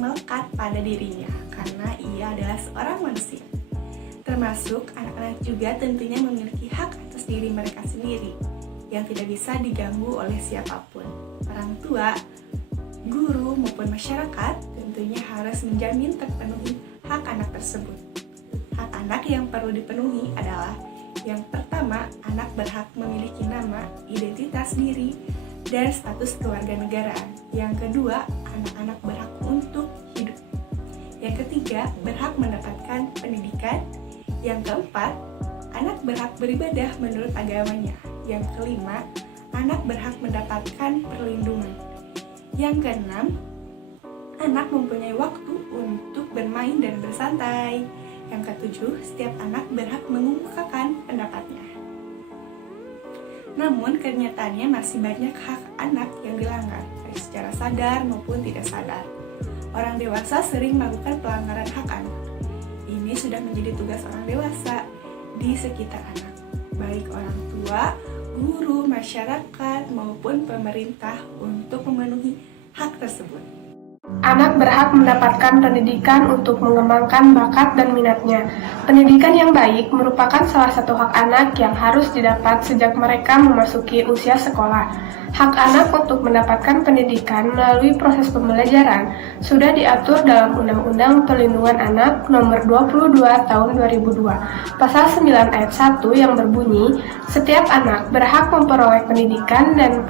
melekat pada dirinya karena ia adalah seorang manusia. Termasuk anak-anak juga tentunya memiliki hak atas diri mereka sendiri yang tidak bisa diganggu oleh siapapun. Orang tua, guru maupun masyarakat tentunya harus menjamin terpenuhi hak anak tersebut. Hak anak yang perlu dipenuhi adalah yang pertama, anak berhak memiliki nama, identitas diri, dan status kewarganegaraan. Yang kedua, anak-anak berhak untuk hidup. Yang ketiga, berhak mendapatkan pendidikan. Yang keempat, anak berhak beribadah menurut agamanya. Yang kelima, anak berhak mendapatkan perlindungan. Yang keenam, anak mempunyai waktu untuk bermain dan bersantai. Yang ketujuh, setiap anak berhak mengungkapkan pendapatnya. Namun, kenyataannya masih banyak hak anak yang dilanggar, baik secara sadar maupun tidak sadar. Orang dewasa sering melakukan pelanggaran hak anak. Ini sudah menjadi tugas orang dewasa di sekitar anak, baik orang tua, guru, masyarakat, maupun pemerintah untuk memenuhi hak tersebut. Anak berhak mendapatkan pendidikan untuk mengembangkan bakat dan minatnya. Pendidikan yang baik merupakan salah satu hak anak yang harus didapat sejak mereka memasuki usia sekolah. Hak anak untuk mendapatkan pendidikan melalui proses pembelajaran sudah diatur dalam Undang-Undang Perlindungan Anak Nomor 22 Tahun 2002, Pasal 9 Ayat 1 yang berbunyi, setiap anak berhak memperoleh pendidikan dan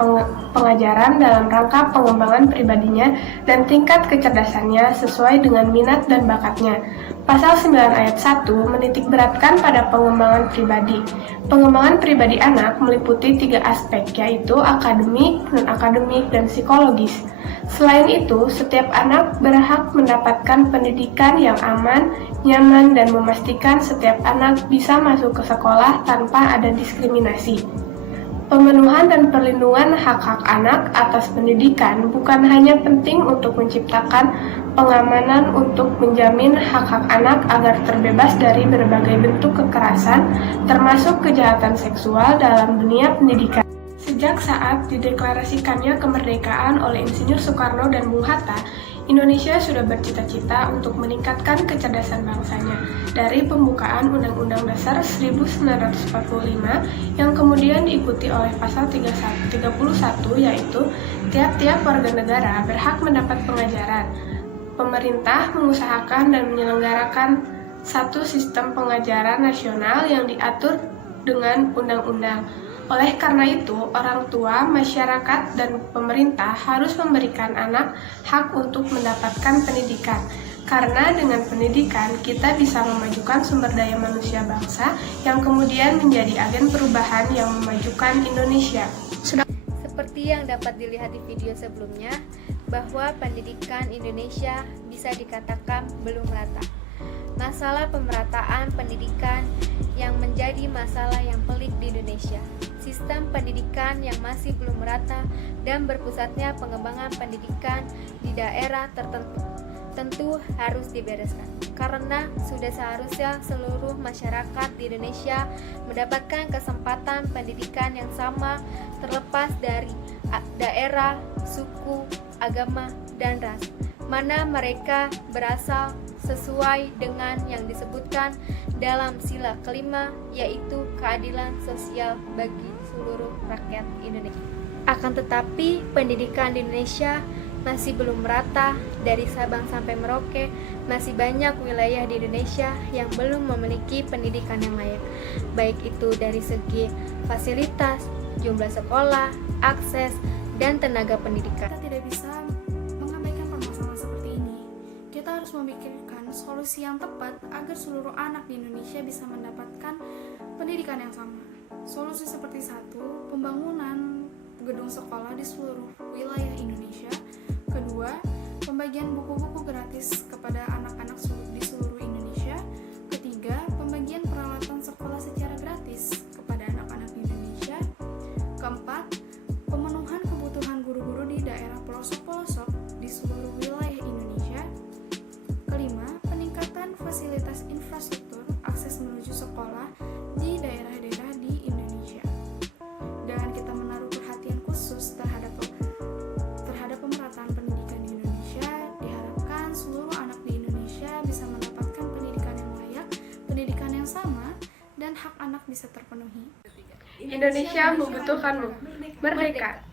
pengajaran dalam rangka pengembangan pribadinya dan tingkat kecerdasannya sesuai dengan minat dan bakatnya. Pasal 9 ayat 1 menitikberatkan pada pengembangan pribadi. Pengembangan pribadi anak meliputi 3 aspek, yaitu akademik, non-akademik, dan psikologis. Selain itu, setiap anak berhak mendapatkan pendidikan yang aman, nyaman, dan memastikan setiap anak bisa masuk ke sekolah tanpa ada diskriminasi. Pemenuhan dan perlindungan hak-hak anak atas pendidikan bukan hanya penting untuk menciptakan pengamanan untuk menjamin hak-hak anak agar terbebas dari berbagai bentuk kekerasan, termasuk kejahatan seksual dalam dunia pendidikan. Sejak saat dideklarasikannya kemerdekaan oleh Insinyur Soekarno dan Bung Hatta, Indonesia sudah bercita-cita untuk meningkatkan kecerdasan bangsanya dari pembukaan Undang-Undang Dasar 1945 yang kemudian diikuti oleh pasal 31 yaitu tiap-tiap warga negara berhak mendapat pengajaran. Pemerintah mengusahakan dan menyelenggarakan satu sistem pengajaran nasional yang diatur dengan undang-undang. Oleh karena itu, orang tua, masyarakat, dan pemerintah harus memberikan anak hak untuk mendapatkan pendidikan. Karena dengan pendidikan, kita bisa memajukan sumber daya manusia bangsa yang kemudian menjadi agen perubahan yang memajukan Indonesia. Seperti yang dapat dilihat di video sebelumnya, bahwa pendidikan Indonesia bisa dikatakan belum merata. Masalah pemerataan pendidikan yang menjadi masalah yang pelik di Indonesia. Sistem pendidikan yang masih belum merata dan berpusatnya pengembangan pendidikan di daerah tertentu tentu harus dibereskan. Karena sudah seharusnya seluruh masyarakat di Indonesia mendapatkan kesempatan pendidikan yang sama terlepas dari daerah, suku, agama, dan ras, mana mereka berasal sesuai dengan yang disebutkan dalam sila kelima, yaitu keadilan sosial bagi seluruh rakyat Indonesia. Akan tetapi, pendidikan di Indonesia masih belum merata. Dari Sabang sampai Merauke, masih banyak wilayah di Indonesia yang belum memiliki pendidikan yang layak, baik itu dari segi fasilitas, jumlah sekolah, akses, dan tenaga pendidikan. Kita tidak bisa mengabaikan permasalahan seperti ini. Kita harus memikirkan solusi yang tepat agar seluruh anak di Indonesia bisa mendapatkan pendidikan yang sama. Solusi seperti satu, pembangunan gedung sekolah di seluruh wilayah Indonesia. Kedua, pembagian buku-buku gratis kepada anak-anak di seluruh Indonesia. Ketiga, pembagian peralatan sekolah secara gratis kepada anak-anak di Indonesia. Keempat, pemenuhan kebutuhan guru-guru di daerah pelosok-pelosok di seluruh wilayah Indonesia. Kelima, peningkatan fasilitas infrastruktur akses menuju sekolah di daerah-daerah di Indonesia. Dan kita menaruh perhatian khusus terhadap pemerataan pendidikan di Indonesia, diharapkan dan hak anak bisa terpenuhi. Indonesia membutuhkanmu. Merdeka!